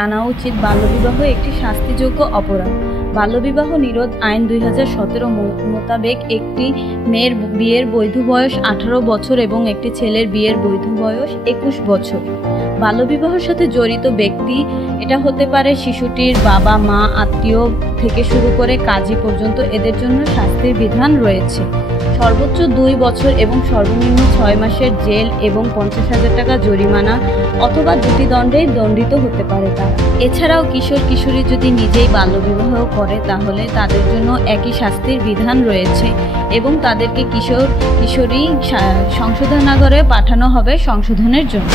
জানা উচিত বাল্যবিবাহ একটি শাস্তিযোগ্য অপরাধ। বাল্যবিবাহ নিরোধ আইন 2017 মোতাবেক একটি মেয়ের বিয়ের বৈধ বয়স 18 বছর এবং একটি ছেলের বিয়ের বৈধ বয়স 21 বছর। বাল্যবিবাহের সাথে জড়িত ব্যক্তি এটা হতে পারে শিশুটির বাবা মা আত্মীয় থেকে শুরু করে কাজী পর্যন্ত, এদের জন্য শাস্তির বিধান রয়েছে। সর্বোচ্চ 2 বছর এবং সর্বনিম্ন 6 মাসের জেল এবং 50,000 টাকা জরিমানা অথবা দুটি দণ্ডেই দণ্ডিত হতে পারে তারা। এছাড়াও কিশোর কিশোরী যদি নিজেই বাল্যবিবাহ করে তাহলে তাদের জন্য একই শাস্তির বিধান রয়েছে এবং তাদেরকে কিশোর কিশোরী সংশোধনাগারে পাঠানো হবে সংশোধনের জন্য।